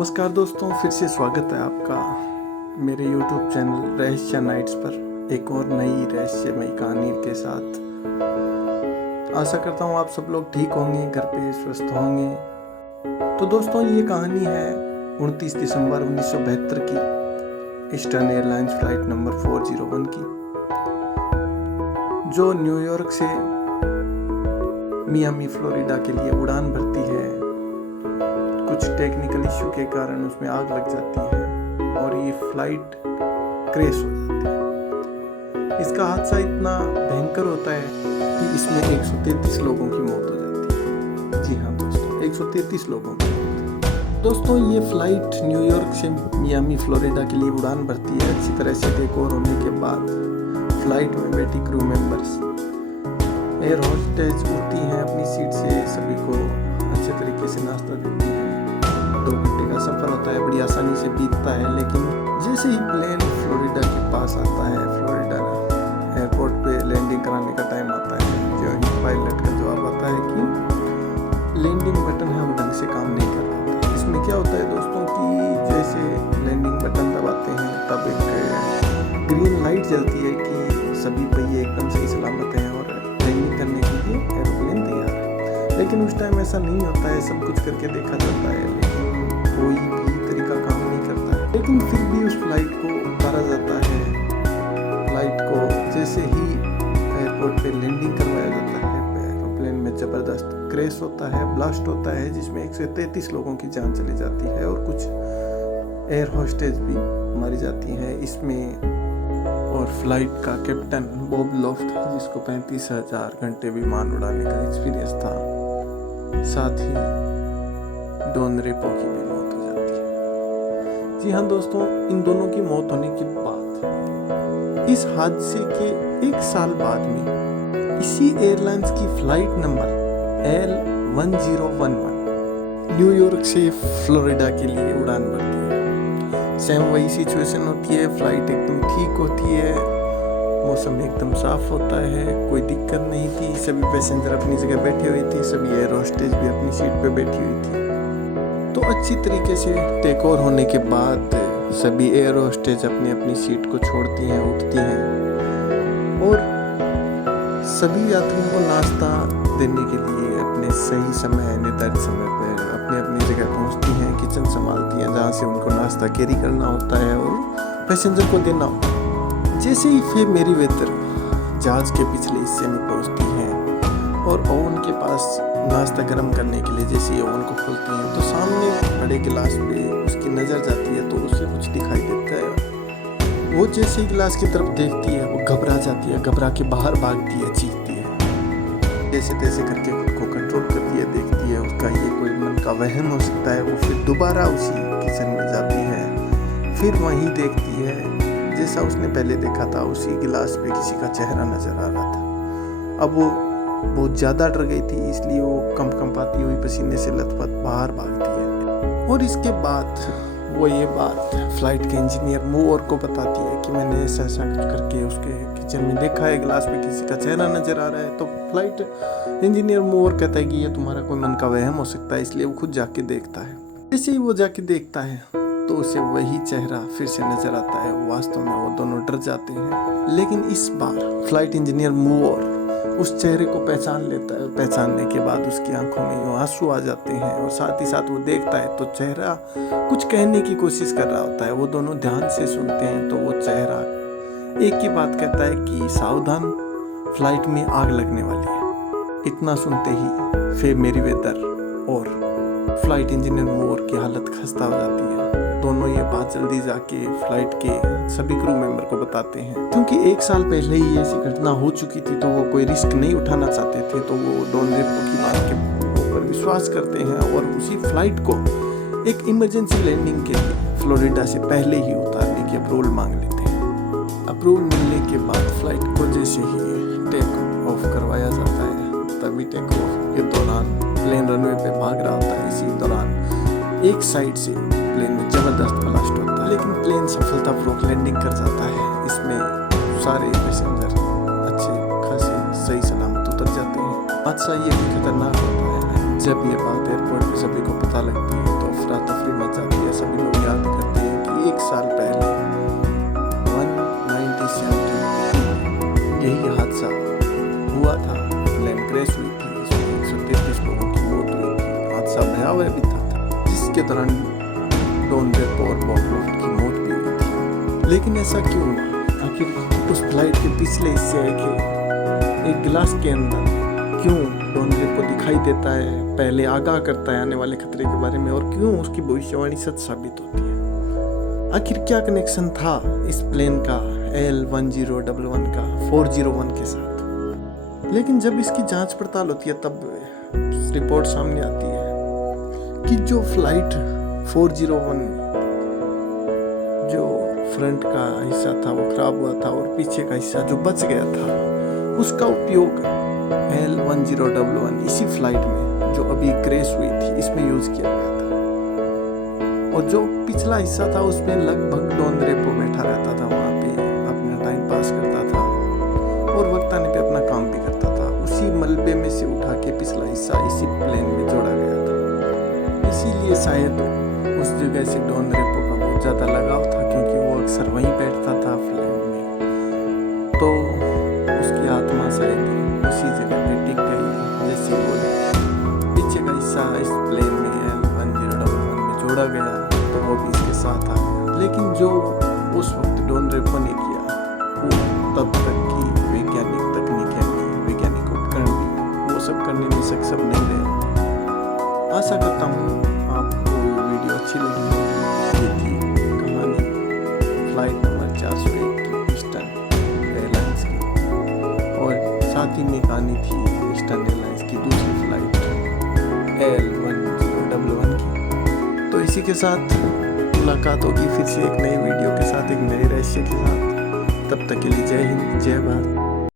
नमस्कार दोस्तों, फिर से स्वागत है आपका मेरे YouTube चैनल रहस्य नाइट्स पर एक और नई रहस्यमयी कहानी के साथ। आशा करता हूँ आप सब लोग ठीक होंगे, घर पे स्वस्थ होंगे। तो दोस्तों, ये कहानी है 29 दिसंबर 1972 की ईस्टर्न एयरलाइंस फ्लाइट नंबर 401 की, जो न्यूयॉर्क से मियामी फ्लोरिडा के लिए उड़ान भरती है। कुछ टेक्निकल इश्यू के कारण उसमें आग लग जाती है और ये फ्लाइट क्रैश हो जाती है। इसका हादसा इतना भयंकर होता है कि इसमें 133 लोगों की मौत हो जाती है। जी हाँ दोस्तों, 133 लोगों की मौत। दोस्तों, ये फ्लाइट न्यूयॉर्क से मियामी फ्लोरिडा के लिए उड़ान भरती है। अच्छी तरह से टेक-ओवर होने के बाद फ्लाइट में बैठी क्रू मेंबर्स, एयर होस्टेज उठती हैं अपनी सीट से, सभी को अच्छे तरीके से नाश्ता देती हैं। 2 घंटे का सफ़र होता है, बड़ी आसानी से बीतता है। लेकिन जैसे ही प्लेन फ्लोरिडा के पास आता है, फ्लोरिडा एयरपोर्ट पे लैंडिंग कराने का टाइम आता है, जो ही पायलट का जवाब आता है कि लैंडिंग बटन है वो ढंग से काम नहीं कर पाता। इसमें क्या होता है दोस्तों कि जैसे लैंडिंग बटन दबाते हैं तब एक ग्रीन लाइट जलती है कि सभी पहिए एकदम सही सलामत हैं और लैंडिंग करने के लिए एरोप्लेन तैयार है। लेकिन उस टाइम ऐसा नहीं होता है। सब कुछ करके देखा जाता है लेकिन कोई भी तरीका काम नहीं करता है। लेकिन फिर भी उस फ्लाइट को उतारा जाता है। फ्लाइट को जैसे ही एयरपोर्ट पे लैंडिंग करवाया जाता है, एरोप्लेन में ज़बरदस्त क्रैश होता है, ब्लास्ट होता है, जिसमें 133 लोगों की जान चली जाती है और कुछ एयर होस्टेज भी मारी जाती हैं इसमें। और फ्लाइट का कैप्टन बॉब लॉफ्ट, जिसको 35,000 घंटे विमान उड़ाने का एक्सपीरियंस था, साथ ही डॉन रेपो की भी मौत हो जाती है। जी हाँ दोस्तों, इन दोनों की मौत होने के बाद इस हादसे के 1 साल बाद में इसी एयरलाइंस की फ्लाइट नंबर L1011 न्यूयॉर्क से फ्लोरिडा के लिए उड़ान भरती है। सेम वही सिचुएशन होती है, फ्लाइट एकदम ठीक होती है, मौसम एकदम साफ होता है, कोई दिक्कत नहीं थी, सभी पैसेंजर अपनी जगह बैठे हुए थे, सभी एयर होस्टेज भी अपनी सीट पे बैठी हुई थी। तो अच्छी तरीके से टेक ओवर होने के बाद सभी एयर होस्टेज अपनी अपनी सीट को छोड़ती हैं, उठती हैं और सभी यात्रियों को नाश्ता देने के लिए अपने सही समय निर्धारित समय पर अपनी अपनी जगह पहुंचती हैं, किचन संभालती हैं जहां से उनको नाश्ता कैरी करना होता है और पैसेंजर को देना होता है। जैसे ही फिर मेरी वेटर जहाज के पिछले हिस्से में पहुंचती हैं और ओवन के पास नाश्ता गर्म करने के लिए जैसे ही ओवन को खोलती हैं तो सामने बड़े गिलास पे उसकी नज़र जाती है तो उसे कुछ दिखाई देता है। वो जैसे ही गिलास की तरफ देखती है वो घबरा जाती है, घबरा के बाहर भागती है, चीखती है, जैसे तैसे करके खुद को कंट्रोल करती है, देखती है उसका ये कोई मन का वहम हो सकता है। वो फिर दोबारा उसी किचन में जाती है, फिर वहीं देखती है जैसा उसने पहले देखा था, उसी गिलास पे किसी का चेहरा नजर आ रहा था। अब वो बहुत ज़्यादा डर गई थी, इसलिए वो कंपाती हुई पसीने से लथपथ बाहर भागती है। और इसके बाद वो ये बात फ्लाइट के इंजीनियर मूवर को बताती है कि मैंने ऐसा ऐसा करके उसके किचन में देखा है, गिलास पे किसी का चेहरा नजर आ रहा है। तो फ्लाइट इंजीनियर मूवर कहता है कि ये तुम्हारा कोई मन का वहम हो सकता है, इसलिए वो खुद जाके देखता है। जैसे ही वो जाके देखता है तो उसे वही चेहरा फिर से नजर आता है। वास्तव में वो दोनों डर जाते हैं, लेकिन इस बार फ्लाइट इंजीनियर मूवर उस चेहरे को पहचान लेता है। पहचानने के बाद उसकी आंखों में आंसू आ जाते हैं और साथ ही साथ वो देखता है तो चेहरा कुछ कहने की कोशिश कर रहा होता है। वो दोनों ध्यान से सुनते हैं तो वो चेहरा एक ही बात कहता है कि सावधान, फ्लाइट में आग लगने वाली है। इतना सुनते ही फिर मेरी वेदर और फ्लाइट इंजीनियर मूवर की हालत खस्ता हो जाती है। दोनों ये बात जल्दी जाके फ्लाइट के सभी क्रू मेंबर को बताते हैं, क्योंकि 1 साल पहले ही ऐसी घटना हो चुकी थी तो वो कोई रिस्क नहीं उठाना चाहते थे। तो वो डॉन रेपो की बात के ऊपर विश्वास करते हैं और उसी फ्लाइट को एक इमरजेंसी लैंडिंग के लिए फ्लोरिडा से पहले ही उतारने की अप्रूवल मांग लेते हैं। अप्रूवल मिलने के बाद फ्लाइट को जैसे ही टेक ऑफ करवाया जाता है, तभी टेक ऑफ के दौरान प्लेन रनवे पे भाग रहा होता है। इसी दौरान एक साइड से प्लेन में जबरदस्त ब्लास्ट होता है, लेकिन प्लेन सफलतापूर्वक लैंडिंग कर जाता है। इसमें सारे पैसेंजर अच्छे खासे सही सलामत उतर जाते हैं। हादसा ये भी खतरनाक होता है। जब ये बात एयरपोर्ट पे सभी को पता लगती है तो अफरा तफरी मच जाती है। सभी लोग याद करते हैं कि 1 साल पहले 1972 यही हादसा हुआ था, प्लेन क्रैश हुई थी, इसमें 133 लोगों की मौत हुई थी। हादसा भयावह भी था, जिसके दौरान डॉन रेपो और बॉब लॉफ्ट की मौत भी हुई थी। लेकिन ऐसा क्यों हुआ? आखिर उस फ्लाइट के पिछले हिस्से के एक गिलास के अंदर क्यों डॉन रेपो दिखाई देता है, पहले आगाह करता है आने वाले खतरे के बारे में, और क्यों उसकी भविष्यवाणी सच साबित होती है? आखिर क्या कनेक्शन था इस प्लेन का L1011 का 401 के साथ? लेकिन जब इसकी जांच पड़ताल होती है तब रिपोर्ट सामने आती है कि जो फ्लाइट 401 जो फ्रंट का हिस्सा था वो खराब हुआ था और पीछे का हिस्सा जो बच गया था उसका उपयोग L1011 इसी फ्लाइट में जो अभी क्रैश हुई थी इसमें यूज किया गया था। और जो पिछला हिस्सा था उसमें लगभग डॉन रेपो बैठा रहता था, वहाँ पे अपना टाइम पास करता था और वक्त आने पे अपना काम भी करता था। उसी मलबे में से उठा के पिछला हिस्सा इसी प्लेन में जोड़ा गया था। इसीलिए शायद उस जगह से डॉन रेपो का बहुत ज़्यादा लगाव था, क्योंकि वो अक्सर वहीं बैठता था प्लेन में। तो उसकी आत्मा शायद उसी जगह पे टिक गई, जैसे वो पीछे का हिस्सा इस प्लेन में L1011 में जोड़ा गया तो वो भी इसके साथ आ गया। लेकिन जो उस वक्त डॉन रेपो ने किया वो तब तक की वैज्ञानिक तकनीकें भी, वैज्ञानिक उपकरण भी वो सब करने में सक्षम नहीं रहे। आशा करता हूँ आपको ये वीडियो अच्छी लगी। ये थी कहानी फ्लाइट नंबर 401 की ईस्टर्न एयरलाइंस की, और साथ ही में कहानी थी ईस्टर्न एयरलाइंस की दूसरी फ्लाइट L1011 की। तो इसी के साथ मुलाकात होगी फिर से एक नई वीडियो के साथ, एक नए रहस्य के साथ। तब तक के लिए जय हिंद, जय भारत।